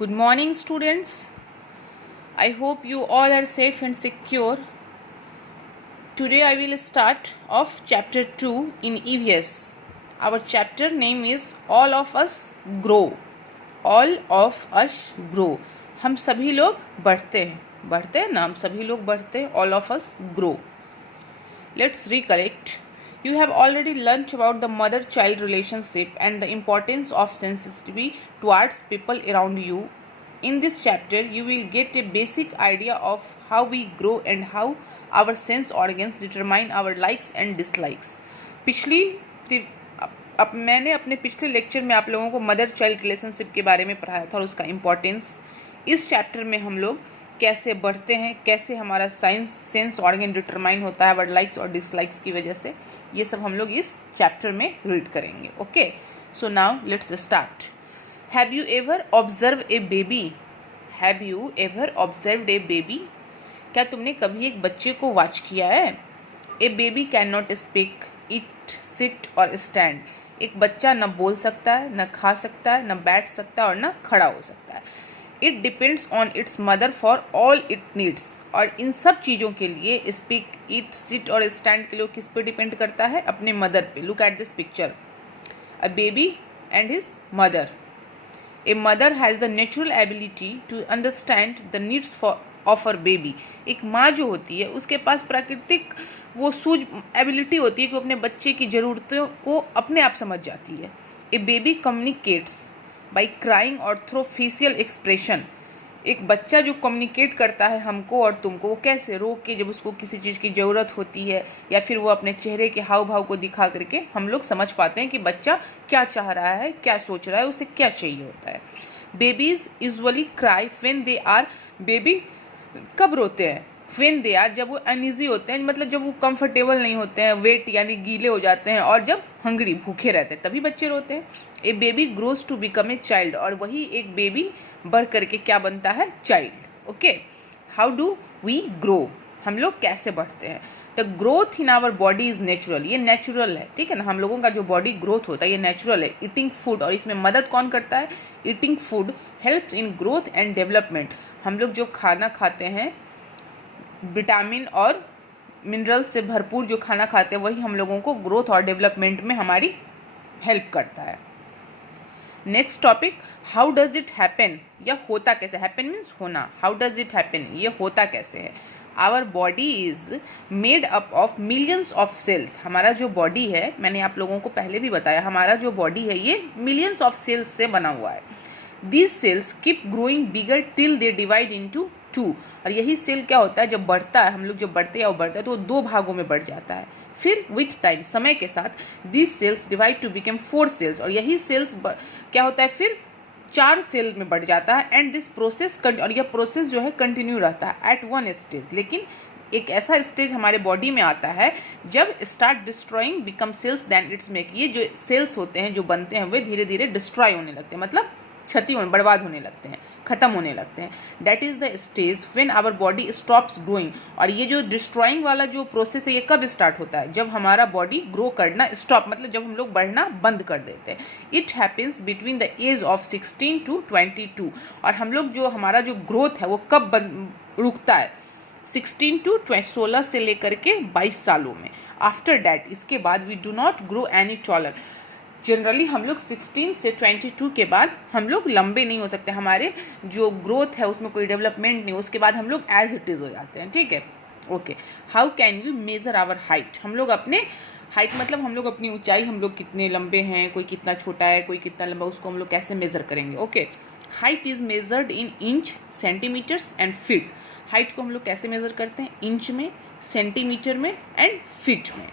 Good morning, students. I hope you all are safe and secure. Today I will start off chapter 2 in EVS. Our chapter name is All of Us Grow. All of us grow. हम सभी लोग बढ़ते हैं ना, हम सभी लोग बढ़ते हैं. All of us grow. Let's recollect. You have already learnt about the mother-child relationship and the importance of sensitivity towards people around you. In this chapter, you will get a basic idea of how we grow and how our sense organs determine our likes and dislikes. मैंने अपने पिछले lecture में आप लोगों को mother child relationship के बारे में पढ़ाया था और उसका इम्पोर्टेंस. इस चैप्टर में हम लोग कैसे बढ़ते हैं, कैसे हमारा सेंस ऑर्गन डिटरमाइन होता है आवर लाइक्स और डिसलाइक्स की वजह से, ये सब हम लोग इस चैप्टर में रीड करेंगे. Okay, so now let's start. Have you ever observe a baby? Have you ever observed a baby? क्या तुमने कभी एक बच्चे को वॉच किया है? A baby can not speak, it, sit और स्टैंड. एक बच्चा न बोल सकता है, न खा सकता है, न बैठ सकता है और न खड़ा हो सकता है. It depends on it's mother for all it needs. और इन सब चीज़ों के लिए स्पीक, इट, सिट और स्टैंड के लिए किस पे डिपेंड करता है? अपने मदर पे. Look at this picture, a baby and his mother. A mother has the natural ability to understand the needs of her baby. एक माँ जो होती है उसके पास प्राकृतिक वो सूझ एबिलिटी होती है कि वो अपने बच्चे की ज़रूरतों को अपने आप समझ जाती है. A baby communicates by crying और थ्रू फेशियल एक्सप्रेशन. एक बच्चा जो कम्युनिकेट करता है हमको और तुमको, वो कैसे? रो के, जब उसको किसी चीज़ की ज़रूरत होती है या फिर वो अपने चेहरे के हाव भाव को दिखा करके हम लोग समझ पाते हैं कि बच्चा क्या चाह रहा है, क्या सोच रहा है, उसे क्या चाहिए होता है. Babies usually cry when they are. Baby कब रोते हैं? व्हेन दे आर, जब वो अनईजी होते हैं, मतलब जब वो कंफर्टेबल नहीं होते हैं, वेट यानी गीले हो जाते हैं, और जब हंगरी भूखे रहते हैं तभी बच्चे रोते हैं. A baby grows to become a child. और वही एक बेबी बढ़ करके क्या बनता है? Child. Okay, how do we grow? हम लोग कैसे बढ़ते हैं? The growth in our body is natural. ये नेचुरल है, ठीक है ना. हम लोगों का जो बॉडी ग्रोथ होता है ये नेचुरल है. ईटिंग फूड, और इसमें मदद कौन करता है? Eating food helps in growth and development. हम लोग जो खाना खाते हैं, विटामिन और मिनरल से भरपूर जो खाना खाते हैं, वही हम लोगों को ग्रोथ और डेवलपमेंट में हमारी हेल्प करता है. Next topic, how does it happen? यह होता कैसे? हैपन मीन्स होना. How does it happen? ये होता कैसे है? Our body is made up of millions of cells. हमारा जो बॉडी है, मैंने आप लोगों को पहले भी बताया, हमारा जो बॉडी है ये मिलियंस ऑफ सेल्स से बना हुआ है. These cells keep growing bigger till they divide into 2. और यही सेल क्या होता है, जब बढ़ता है, हम लोग जब बढ़ते हैं वो बढ़ता है तो वो 2 भागों में बढ़ जाता है. फिर विथ टाइम, समय के साथ, this cells divide to become 4 cells. और यही सेल्स क्या होता है, फिर 4 सेल में बढ़ जाता है. एंड दिस प्रोसेस, और यह प्रोसेस जो है कंटिन्यू रहता है एट वन स्टेज. लेकिन एक ऐसा स्टेज हमारे बॉडी में आता है जब start destroying become cells then it's make. ये जो सेल्स होते हैं, जो बनते हैं, वे धीरे धीरे डिस्ट्रॉय होने लगते हैं, मतलब बर्बाद होने लगते हैं, ख़त्म होने लगते हैं. That is the stage when our body stops growing. और ये जो डिस्ट्रॉइंग वाला जो प्रोसेस है ये कब स्टार्ट होता है? जब हमारा बॉडी ग्रो करना स्टॉप, मतलब जब हम लोग बढ़ना बंद कर देते हैं. It happens between the age of 16 to 22. और हम लोग जो हमारा जो ग्रोथ है वो कब रुकता है? 16 से लेकर के 22 सालों में. आफ्टर डैट, इसके बाद, we do not grow any taller. Generally हम लोग 16 से 22 के बाद हम लोग लंबे नहीं हो सकते. हमारे जो ग्रोथ है उसमें कोई डेवलपमेंट नहीं, उसके बाद हम लोग एज इट इज़ हो जाते हैं, ठीक है. Okay, how can we measure our height? हम लोग अपने हाइट, मतलब हम लोग अपनी ऊंचाई, हम लोग कितने लंबे हैं, कोई कितना छोटा है, कोई कितना लंबा, उसको हम लोग कैसे मेज़र करेंगे? Okay, height is measured in inch, centimeters and feet. Height को हम लोग कैसे मेज़र करते हैं? इंच में, सेंटीमीटर में एंड फीट में.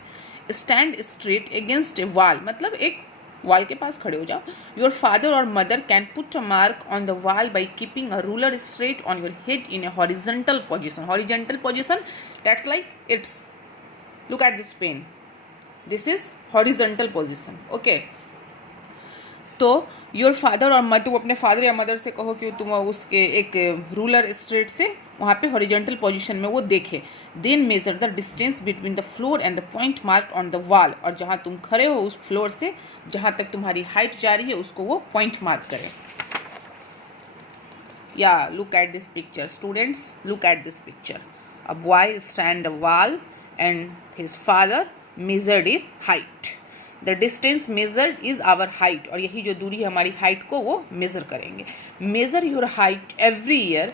Stand straight against a wall, मतलब एक वॉल के पास खड़े हो जाओ. योर फादर और mother can put a mark on the wall by keeping a ruler straight on your head in a horizontal position. Horizontal position, that's like it's, look at this pen, this is horizontal position. Okay, तो your father और mother, तुम अपने father या mother से कहो कि तुम उसके एक रूलर स्ट्रेट से वहाँ पे हॉरिजॉन्टल पोजीशन में वो देखे. Then measure the distance between the floor and the point mark on the wall. और जहाँ तुम खड़े हो उस फ्लोर से जहाँ तक तुम्हारी हाइट जा रही है उसको वो पॉइंट मार्क करें. Yeah, look at this picture. Students, look at this picture. A boy stand a wall and his father measured it height. The distance measured is our height. और यही जो दूरी है हमारी हाइट को वो मेज़र करेंगे. Measure your height every year,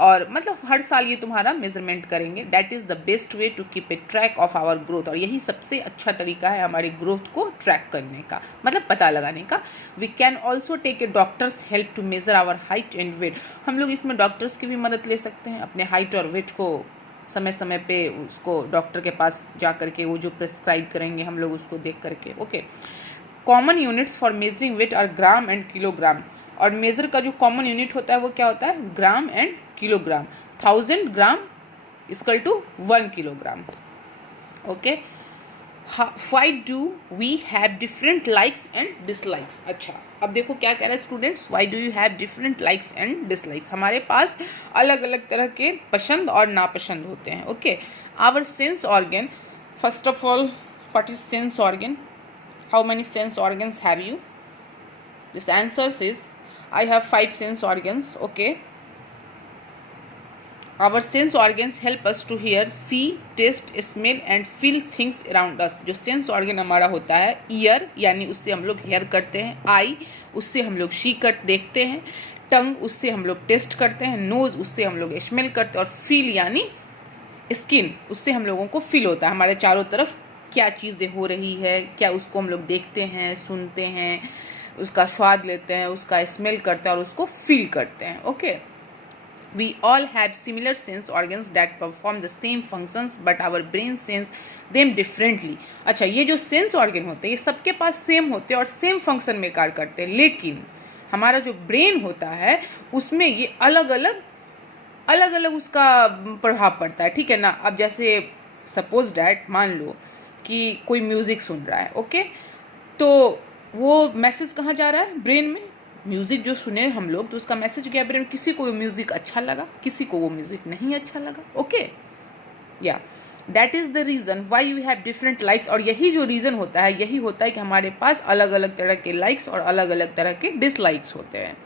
और मतलब हर साल ये तुम्हारा मेजरमेंट करेंगे. That is the best way to keep a track of our growth. और यही सबसे अच्छा तरीका है हमारी ग्रोथ को ट्रैक करने का, मतलब पता लगाने का. We can also take a doctor's help to measure our height and weight. हम लोग इसमें डॉक्टर्स की भी मदद ले सकते हैं. अपने हाइट और वेट को समय समय पे उसको डॉक्टर के पास जा करके वो जो प्रिस्क्राइब करेंगे हम लोग उसको देख करके. Okay. Common units for measuring weight are gram and kilogram. और मेज़र का जो कॉमन यूनिट होता है वो क्या होता है? Gram and kilogram. 1000 gram equal to 1 kilogram. Okay. Why do we have different likes and dislikes. अच्छा, अब देखो क्या कह रहा है students. Why do you have different likes and dislikes. हमारे पास अलग अलग तरह के पसंद और नापसंद होते हैं. Okay. Our sense organ. First of all, what is sense organ? How many sense organs have you? This answer is I have 5 sense organs. Okay. Our sense organs help us to hear, see, taste, smell and feel things around us. जो sense organ हमारा होता है, year यानी उससे हम लोग hair करते हैं, आई उससे हम लोग शी कर देखते हैं, टंग उससे हम लोग टेस्ट करते हैं, नोज उससे हम लोग स्मेल करते हैं, और फील यानी स्किन उससे हम लोगों को फील होता है हमारे चारों तरफ क्या चीज़ें हो रही है, क्या उसको हम लोग देखते हैं, सुनते हैं, उसका स्वाद लेते हैं, उसका स्मेल करते हैं और उसको फील करते हैं. Okay. We all have similar sense organs that perform the same functions but our brain sense them differently. अच्छा, ये जो सेंस ऑर्गन होते हैं ये सबके पास सेम होते हैं और सेम फंक्शन में कार्य करते हैं, लेकिन हमारा जो ब्रेन होता है उसमें ये अलग अलग उसका प्रभाव पड़ता है. ठीक है ना. अब जैसे सपोज डैट मान लो कि कोई म्यूज़िक सुन रहा है. ओके. तो वो मैसेज कहाँ जा रहा है? ब्रेन में. म्यूज़िक जो सुने हम लोग तो उसका मैसेज गया ब्रेन. किसी को वो म्यूज़िक अच्छा लगा, किसी को वो म्यूज़िक नहीं अच्छा लगा. ओके. या that is the reason why you have different likes. और यही जो रीज़न होता है यही होता है कि हमारे पास अलग अलग तरह के लाइक्स और अलग अलग तरह के डिसलाइक्स होते हैं.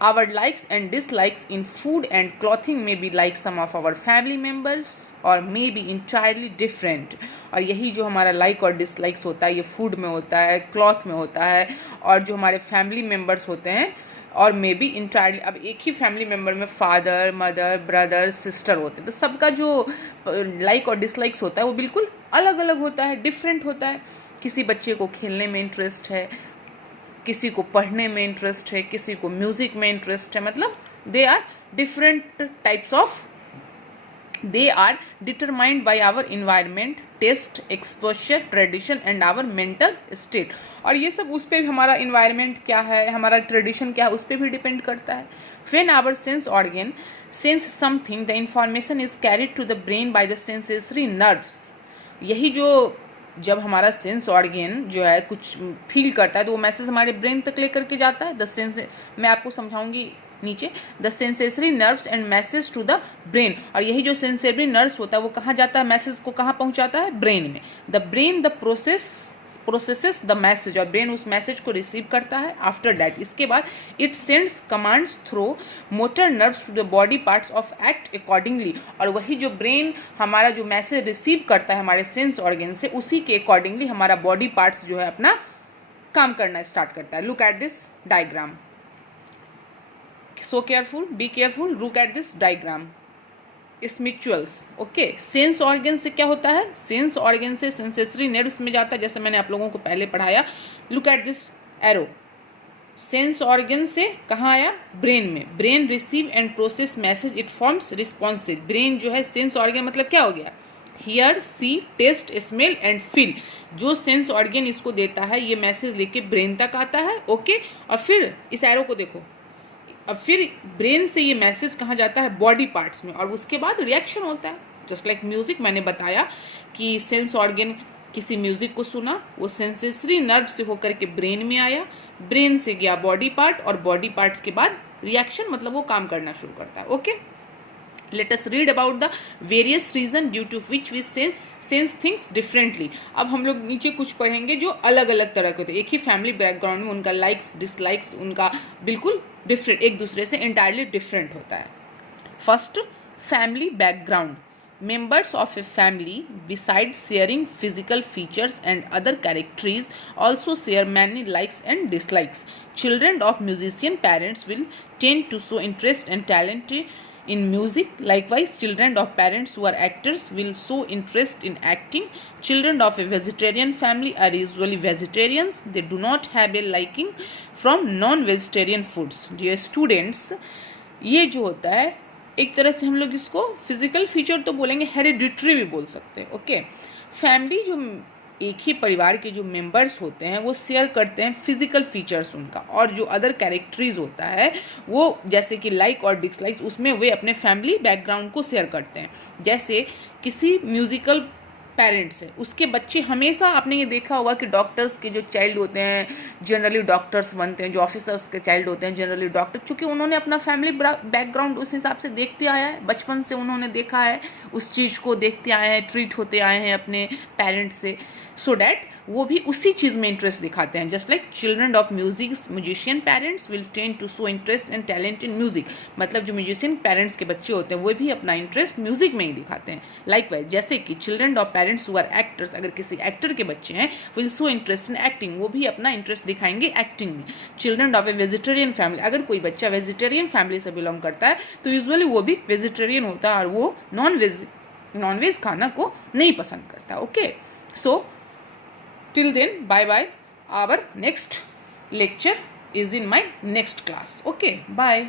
Our likes and dislikes in food and clothing may be like some of our family members or may be entirely different. और यही जो हमारा लाइक और डिसलाइक्स होता है ये फूड में होता है, क्लॉथ में होता है, और जो हमारे फैमिली मेम्बर्स होते हैं और मे बी इंटायरली. अब एक ही फैमिली मेम्बर में फादर, मदर, ब्रदर, सिस्टर होते हैं तो सबका जो लाइक और डिसलाइक्स होता है वो बिल्कुल अलग अलग होता है, डिफरेंट होता है. किसी बच्चे को खेलने में इंटरेस्ट है, किसी को पढ़ने में इंटरेस्ट है, किसी को म्यूज़िक में इंटरेस्ट है. मतलब they are different types of, they are determined by our environment, taste, exposure, tradition and our mental state. और ये सब उस पर भी, हमारा इन्वायरमेंट क्या है, हमारा ट्रेडिशन क्या है, उस पर भी डिपेंड करता है. When our sense organ sense something the information is carried to the brain by the sensory nerves. यही जो जब हमारा सेंस ऑर्गन जो है कुछ फील करता है तो वो मैसेज हमारे ब्रेन तक लेकर के जाता है. द सेंस, मैं आपको समझाऊंगी नीचे. The sensory nerves and message to the brain. और यही जो सेंसेसरी नर्व्स होता है वो कहाँ जाता है, मैसेज को कहाँ पहुँचाता है? ब्रेन में. The brain the processes the message. और ब्रेन उस मैसेज को रिसीव करता है. आफ्टर डैट, इसके बाद it sends commands through motor nerves to the body parts of act accordingly. और वही जो ब्रेन हमारा जो मैसेज रिसीव करता है हमारे सेंस ऑर्गन से, उसी के अकॉर्डिंगली हमारा बॉडी पार्ट्स जो है अपना काम करना स्टार्ट करता है. Look at this diagram. So careful, be careful, look at this diagram. Smituals. Okay. Sense organ से क्या होता है? सेंस ऑर्गन से सेंसेसरी नर्व्स में जाता है, जैसे मैंने आप लोगों को पहले पढ़ाया. Look at this arrow. Sense organ से कहाँ आया? ब्रेन में. Brain receive and process message, it forms responses. Brain जो है सेंस ऑर्गन मतलब क्या हो गया? Hear, see, taste, smell and feel. जो सेंस ऑर्गन इसको देता है ये मैसेज लेके ब्रेन तक आता है. ओके. और फिर इस एरो को देखो. अब फिर ब्रेन से ये मैसेज कहाँ जाता है? बॉडी पार्ट्स में. और उसके बाद रिएक्शन होता है. जस्ट लाइक म्यूज़िक, मैंने बताया कि सेंस ऑर्गन किसी म्यूज़िक को सुना, वो सेंसेसरी नर्व से होकर के ब्रेन में आया, ब्रेन से गया बॉडी पार्ट, और बॉडी पार्ट्स के बाद रिएक्शन, मतलब वो काम करना शुरू करता है. Okay. Let us read about the various reason due to which we sense things differently. अब हम लोग नीचे कुछ पढ़ेंगे जो अलग अलग तरह के होते हैं. एक ही फैमिली बैकग्राउंड में उनका लाइक्स डिसलाइक्स उनका बिल्कुल डिफरेंट, एक दूसरे से इंटायरली डिफरेंट होता है. First, family background. Members of a family, besides sharing physical features and other characteristics, also share many likes and dislikes. Children of musician parents will tend to show interest and talent in music. Likewise, children of parents who are actors will show interest in acting. Children of a vegetarian family are usually vegetarians. They do not have a liking from non-vegetarian foods. Dear students, ये जो होता है एक तरह से हम लोग इसको फिजिकल फीचर तो बोलेंगे, हेरिडिटरी भी बोल सकते हैं. ओके, फैमिली जो एक ही परिवार के जो मेंबर्स होते हैं वो शेयर करते हैं फिजिकल फीचर्स उनका, और जो अदर कैरेक्टरीज होता है वो जैसे कि लाइक और डिसलाइक्स उसमें वे अपने फैमिली बैकग्राउंड को शेयर करते हैं. जैसे किसी म्यूजिकल पेरेंट्स है, उसके बच्चे हमेशा, आपने ये देखा होगा कि डॉक्टर्स के जो चाइल्ड होते हैं जनरली डॉक्टर्स बनते हैं, जो ऑफिसर्स के चाइल्ड होते हैं जनरली डॉक्टर, चूँकि उन्होंने अपना फैमिली बैकग्राउंड उस हिसाब से देखते आया है, बचपन से उन्होंने देखा है, उस चीज़ को देखते आए हैं, ट्रीट होते आए हैं अपने पेरेंट्स से, सो डैट वो भी उसी चीज़ में इंटरेस्ट दिखाते हैं. Just like children of musician parents will tend to show interest and talent in music. मतलब जो म्यूजिशियन पेरेंट्स के बच्चे होते हैं वो भी अपना इंटरेस्ट म्यूजिक में ही दिखाते हैं. लाइकवाइज जैसे कि children of parents who are actors, अगर किसी एक्टर के बच्चे हैं will show interest in acting, वो भी अपना इंटरेस्ट दिखाएंगे एक्टिंग में. Children of a vegetarian family, अगर कोई बच्चा वेजिटेरियन फैमिली से बिलोंग करता है तो यूजुअली वो भी वेजिटेरियन होता है और वो नॉन-वेज खाना को नहीं पसंद करता. Okay, so till then, bye bye. Our next lecture is in my next class. Okay, bye.